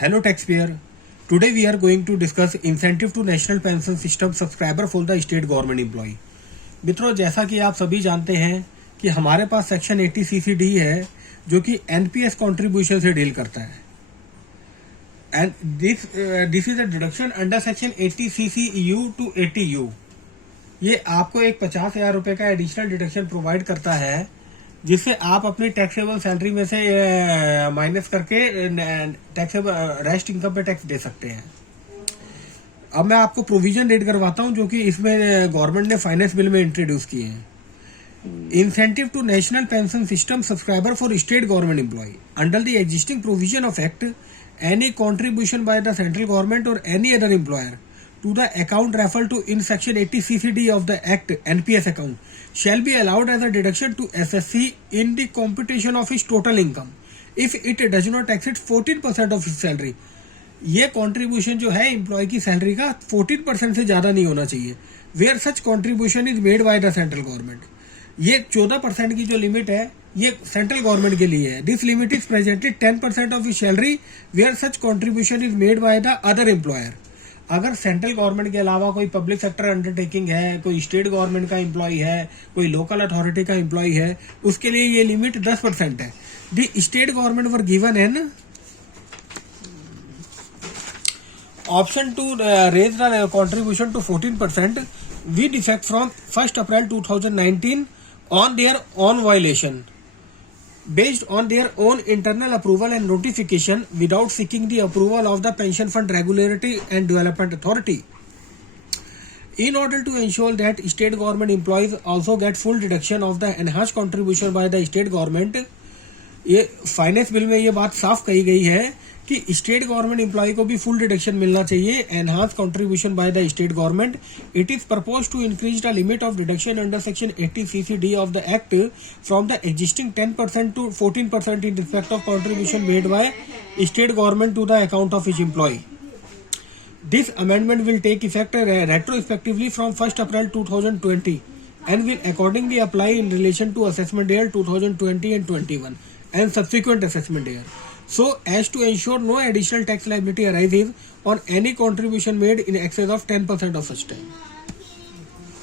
Hello taxpayer. Today we are going to discuss incentive to national pension system subscriber for the state government employee. मित्रों, जैसा कि आप सभी जानते हैं कि हमारे पास सेक्शन 80 CCD है जो कि एनपीएस कंट्रीब्यूशन से डील करता है and this is a deduction under section 80 CCU to 80U. ये आपको एक 50,000 रुपए का एडिशनल डिडक्शन प्रोवाइड करता है जिससे आप अपनी टैक्सेबल सैलरी में से माइनस करके टैक्सेबल रेस्ट इनकम पे टैक्स दे सकते हैं. अब मैं आपको प्रोविजन रीड करवाता हूं जो कि इसमें गवर्नमेंट ने फाइनेंस बिल में इंट्रोड्यूस किए हैं. Incentive to national pension system subscriber for state government employ under the existing provision of act any contribution by the central government और any other employer to the account referred to in section 80 CCD of the Act NPS account shall be allowed as a deduction to SSC in the computation of his total income if it does not exceed 14% of his salary. ये contribution जो है employ की salary का 14% से ज्यादा नहीं होना चाहिए where such contribution is made by the central government. ये 14% की जो लिमिट है ये सेंट्रल गवर्नमेंट के लिए है. This limit is presently 10% of his salary where such contribution is made by the other employer. अगर सेंट्रल गवर्नमेंट के अलावा कोई पब्लिक सेक्टर अंडरटेकिंग है, कोई स्टेट गवर्नमेंट का एम्प्लॉय है, कोई लोकल अथॉरिटी का एम्प्लॉय है, उसके लिए ये लिमिट 10% है. The state government were given an option to raise the contribution to 14% with effect from 1 April 2019 on their own violation based on their own internal approval and notification without seeking the approval of the Pension Fund Regulatory and Development Authority. In order to ensure that state government employees also get full deduction of the enhanced contribution by the state government, ये finance bill में ये बात साफ कही गई है कि state government employ को भी फुल डिडक्शन मिलना चाहिए enhance contribution by the state government. It is propose to increase the limit of deduction under section 80 CCD of the act from the existing 10% to 14% in respect of contribution made by state government to the account of each employ. This amendment will take effect retrospectively from 1 April 2020 and will accordingly apply in relation to assessment year 2020 and 21 and subsequent assessment year, so as to ensure no additional tax liability arises on any contribution made in excess of 10% of such time.